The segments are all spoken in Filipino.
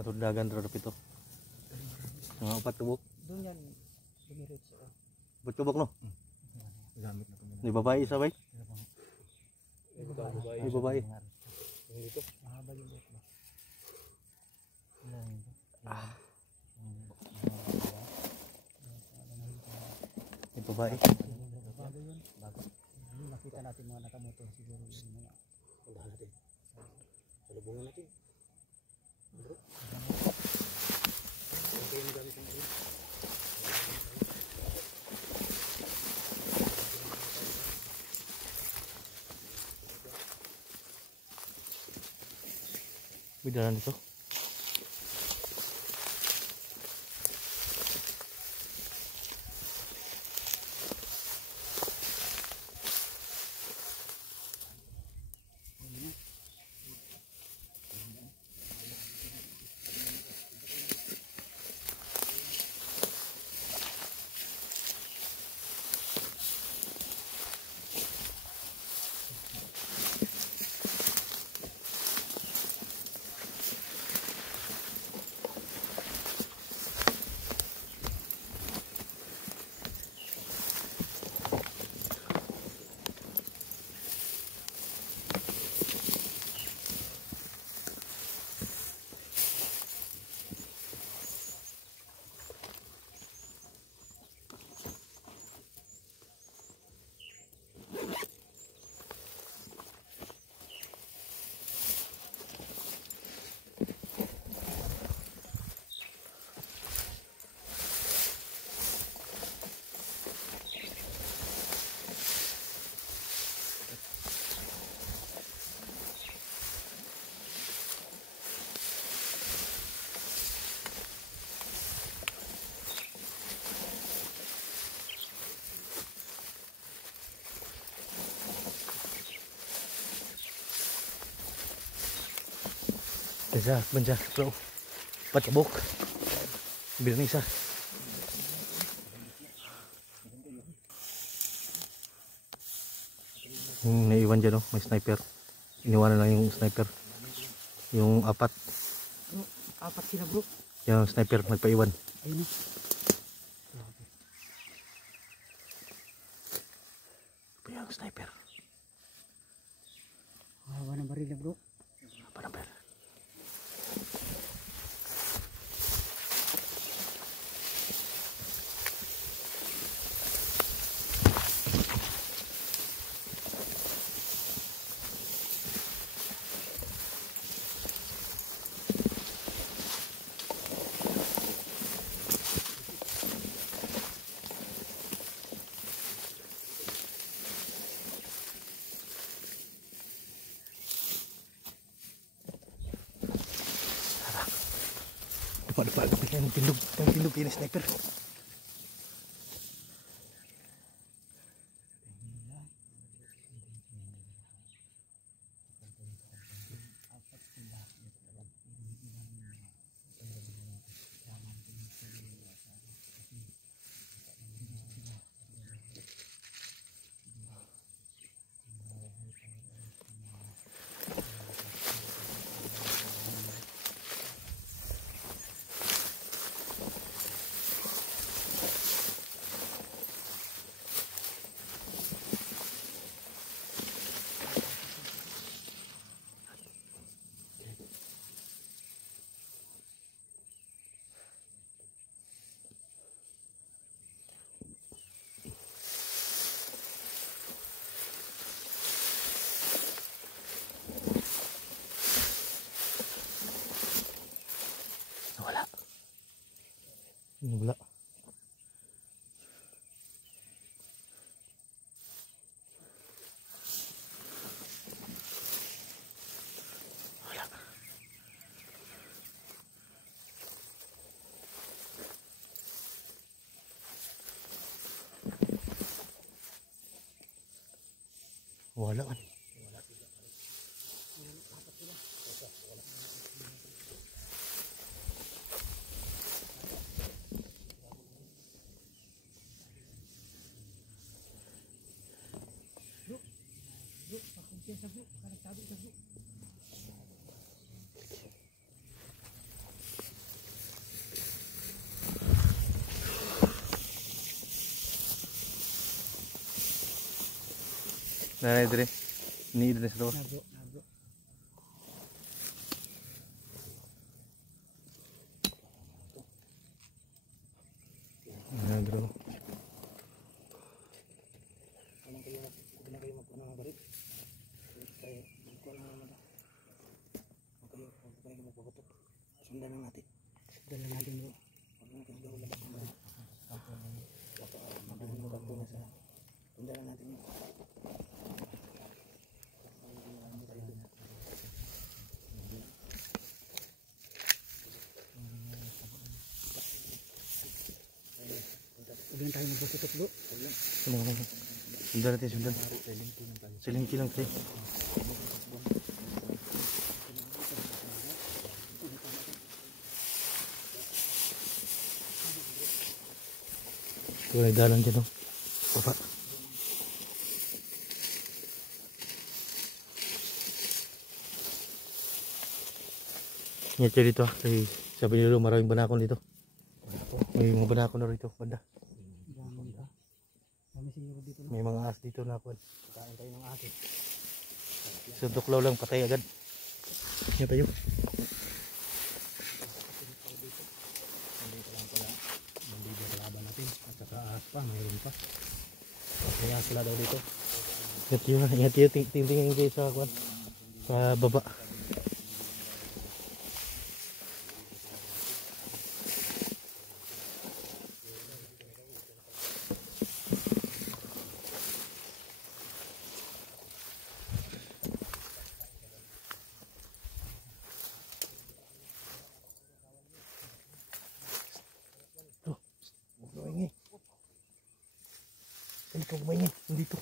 Atau dagan terhadap itu. Mga upat kabuk. Doon yan. Dumiretso. Upat kabuk no? Gamit na kami. Di babae isa bay? Di babae. Dito. Mahaba yung buhok ba? Di babae. Bago yun. Bago. Nakita natin mga nakamotor siguro yung mga. Puntahan natin. Salubungan natin. Bro. Okay yung gamit ng rin. Bidaran dito. Isa, banja, bro. Patibok. Bilang isa. Naiwan dyan, oh. May sniper. Iniwanan lang yung sniper. Yung apat. Apat sila bro. Yung sniper, nagpaiwan. Ayun. Yung sniper. Hawa ng baril na bro. Apa number? Depan yang tindog ini sniper. Wala. Wala kan. Nanay dire. Ni dire sa to. Nabro, nabro. Nanay dire. Huwag na kayo mag-ano ng garit. Huwag kayo magpapatok. Sundan lang natin. Sundan lang natin bro. Huwag na kayo labas ng garit. Mabuhin mo kampo na sa sundan lang natin bro. Huwag lang tayo magpapatok bro. Huwag lang. Sundan natin, sundan. Silingki lang tayo. Ito ay dalan dyan, oh. Papa. Ingat kayo dito, kasi sabi nila maraming banakon dito. May mga banakon na rito, banda. Kami siguro dito na. May mga ahas dito na ako. Kain tayo ng akin. Suntuklaw lang, patay agad. Ingat tayo. Nandito lang pala. Nandito ang laban natin. At saka ahas pa, mayroon pa. Kaya sila daw dito. Ingat tayo, tingtingin kayo sa kwan. Sa baba. Dito, kumain. Dito.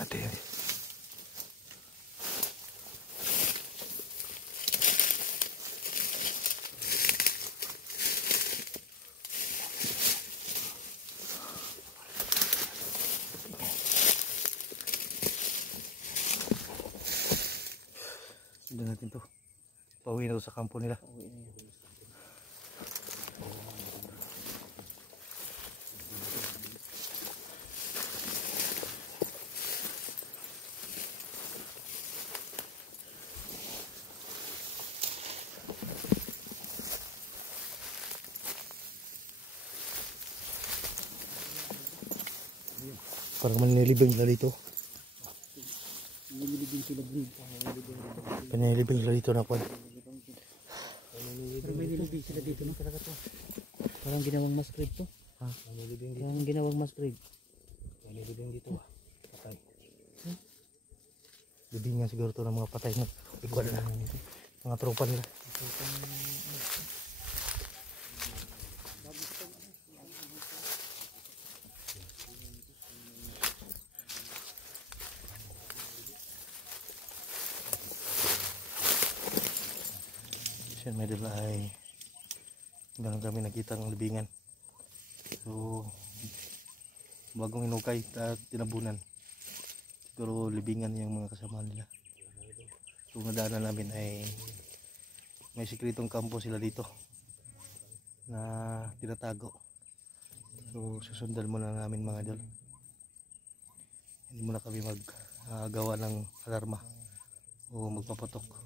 Ate. Sundan natin to. Pauwi na to sa kampo nila. Parang manilibing sila dito. Nililibing sila dito. Panilibing sila dito na kwan. Parang may nilibing sila dito no? Parang ginawang masquerade to. Ha? Parang ginawang masquerade. May nilibing dito. Patay. Libingan siguro to ng mga patay na. Ikuan na. Mga tropa nila. Siya may dala ay hanggang kami nakita ng libingan. So bagong hinukay at tinabunan. Siguro libingan yung mga kasama nila. So nadaanan namin ay may sikretong kampo sila dito na tinatago. So susundan muna namin mga idol. Hindi muna kami gawa ng alarma o magpapatok.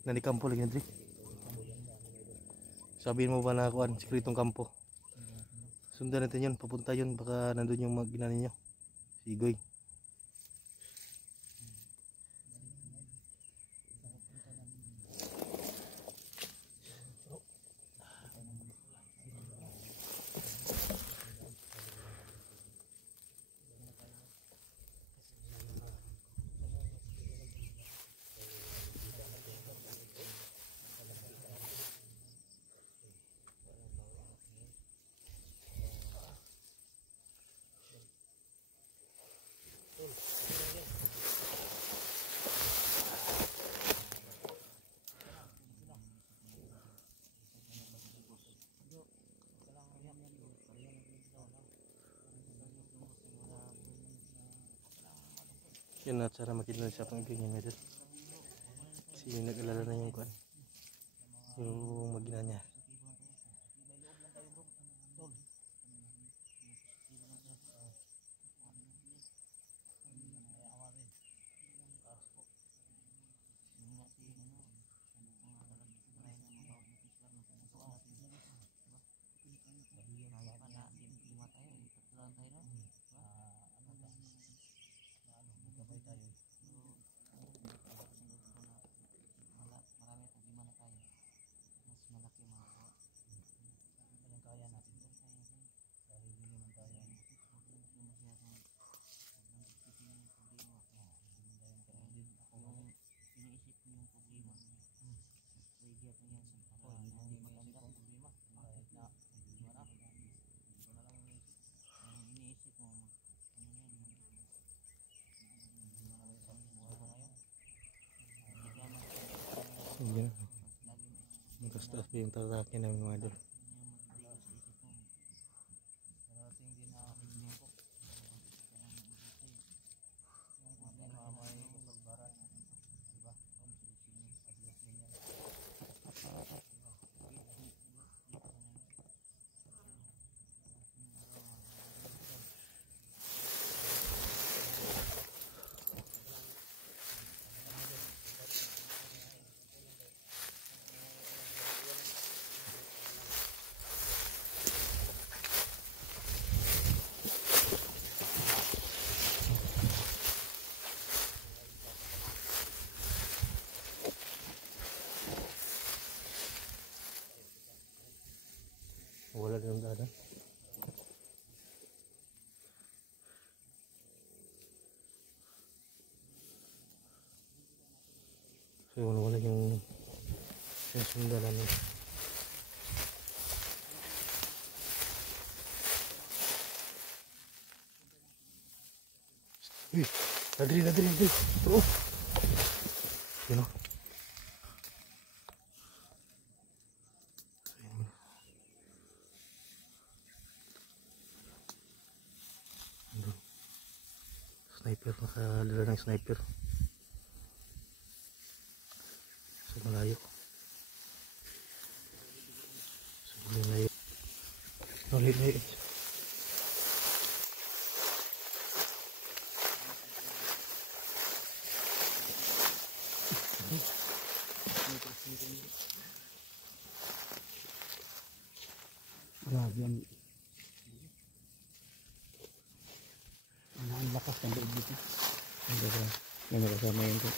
Nani kampo lagi Hendrik. Sabihin mo ba na kuan sikretong kampo? Sundan natin yun, papunta yun, baka nandun yung mag-ina ninyo. Si Igoy. Yan na, sana makita na siya pang ibigin medyo. Kasi nag-alala na yung kuan. Yung magina niya. Yan. Taas-taas pa yung tatake namin mga idol. Wala din ang daanan. So wala yung sundan namin. Uy, nadri. Oh. Yun o. Sniper, nakadala ng sniper sa malayo. Sa malayo. Layo. Grabe yan. Ang lakas ng loob dito. May nakasama yun po.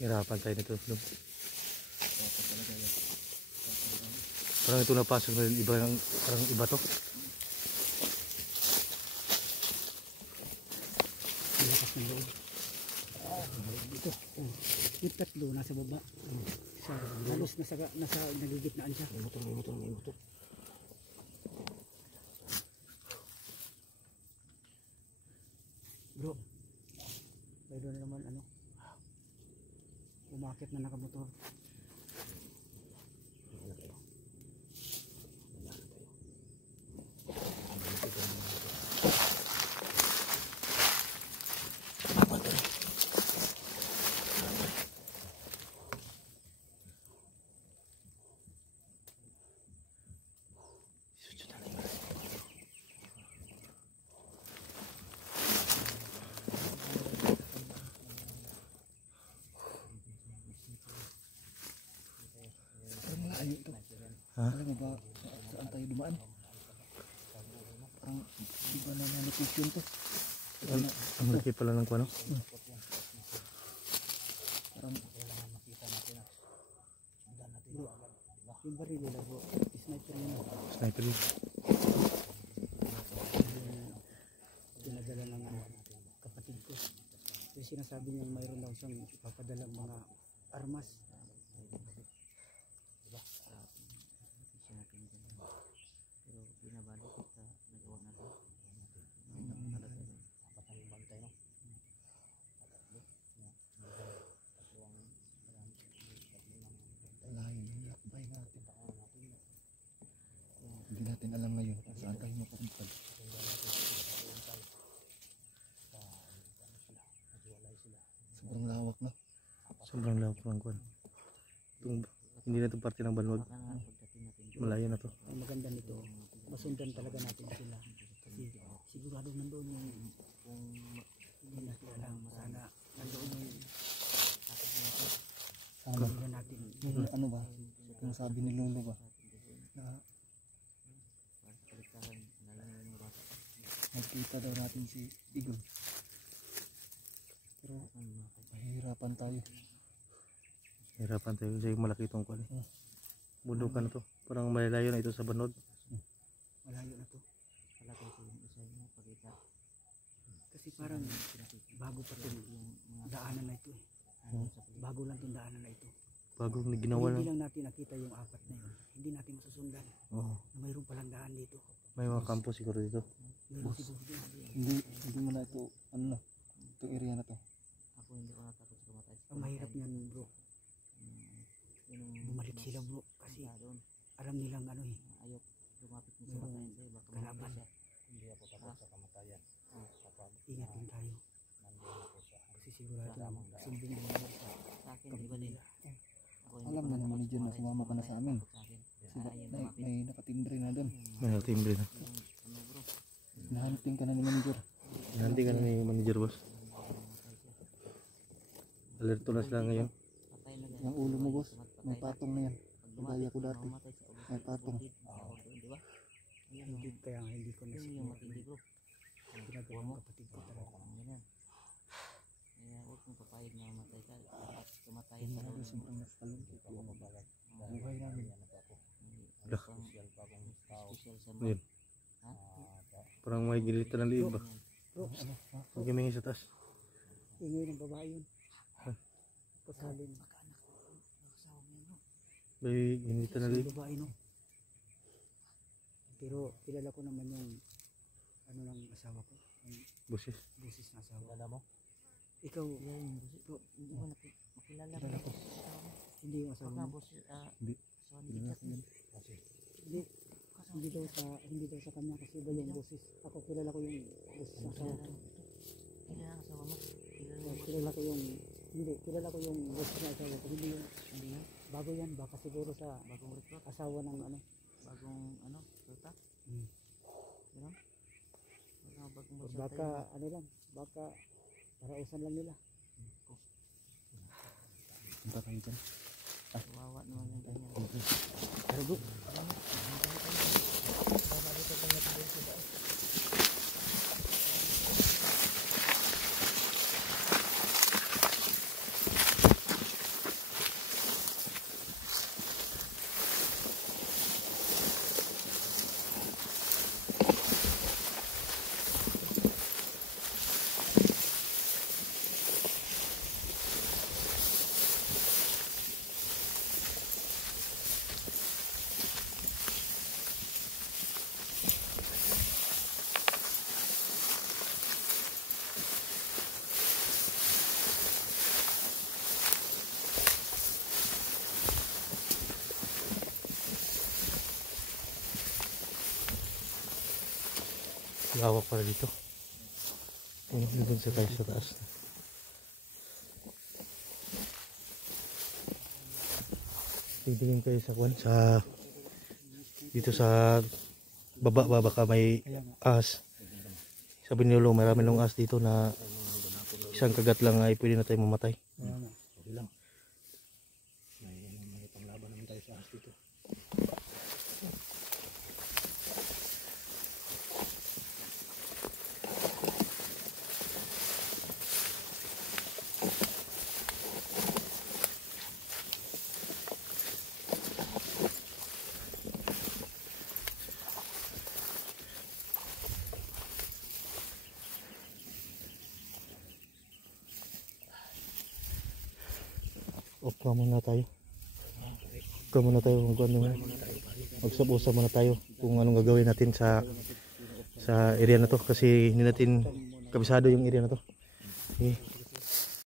Hirapan tayo nito. Parang ito napasok na iba, parang iba to. Lakas ng loob. Ito. Yung tatlo nasa baba. Halos nasa nagigitnaan siya. May motor. Bro. May doon na naman ano. Umakit na nakamotor. Ha? Alam mo ba saan tayo dumaan? Parang iba na location to. Ang laki pala ng kuano. Parang bro, yung baril nila bro, sniper yun. Sniper yun. Pinadala ng kapatid ko. Kasi sinasabi niya mayroon daw siyang ipapadalang mga armas. Pero binabalik kita, nagawa na rin. natin alam ngayon kung saan tayo mapupunta. Sobrang lawak na. Sobrang lawak ng kuwan. Hindi na ito parte ng Banwag. Malayo na to. Ang maganda nito, masundan talaga natin sila. Kasi sigurado nandoon yung hindi natin alam. Sana nandoon yung sana natin. Ano ba? Ang sabi ni Lolo ba? Na nakita daw natin si Eagle. Pero mahihirapan tayo. Hirapan tayo kasi malaki itong kuwan. Bundukan na to. Parang malayo na ito sa Banwag. Malayo na to. Kasi parang bago pa itong daanan na ito. Bago lang itong daanan na ito. Bago ginawa Hindi lang. lang natin nakita yung apat na yun. Hindi natin masusundan. Oo. Na mayroon palang daan dito. May mga kampo siguro dito. Meron siguro dito. Hindi mo na ito, ano na, itong area na to. Ang mahirap niyan bro. Bumalik sila bro. Kasi alam nilang ano eh. Merong kalaban. Ingat din tayo. Kasi sigurado sumbong din nila sa kampo nila. Alam na naman ni John na sumama ka na sa amin. May nakatimbre na doon. May timbre na. Nahanting ka na ni manager. Nanti ka na ni manager boss. Alerto na sila ngayon. Yung ulo mo boss, may patong na yan. Kagaya ko dati. May patong. Hindi kaya nga hindi ko na siguro. Ginagawa ng kapatid ko talaga. Hindi sobrang nakalungkot yung buhay namin. Yun. Parang may gilita ng liib ba? Bro, ano? Huwag kamingin sa taas. Ingay ng babae yun. Kasalin. May gilita ng liib. Babae no. Pero kilala ko naman yung ano ng asawa ko. Yung Busis. busis na asawa. Kilala mo? Ikaw, bro, hindi mo makilala ko. Hindi yung asawa mo. Hindi. Hindi daw sa kanya kasi iba yung busis. Ako kilala ko yung busis na asawa ko. Kilala ko yung busis na asawa ko. Hindi yung bago yan, baka siguro sa asawa ng ano. Baka ano lang, baka parausan lang nila. Punta kayo dyan. Pero bro, Lawak pala dito. Ayun, dun sa tayo sa taas. Tignan kayo sa kwan sa dito sa baba baka may ahas. Sabi ni Lolo, marami ng ahas dito na isang kagat lang ay pwede na tayo mamatay. okay lang. May panglaban naman tayo sa ahas dito. Off ka muna tayo. Off ka muna tayo kung ano. Magsap-usap muna tayo kung anong gagawin natin sa area na to kasi hindi natin kabisado yung area na to. Okay.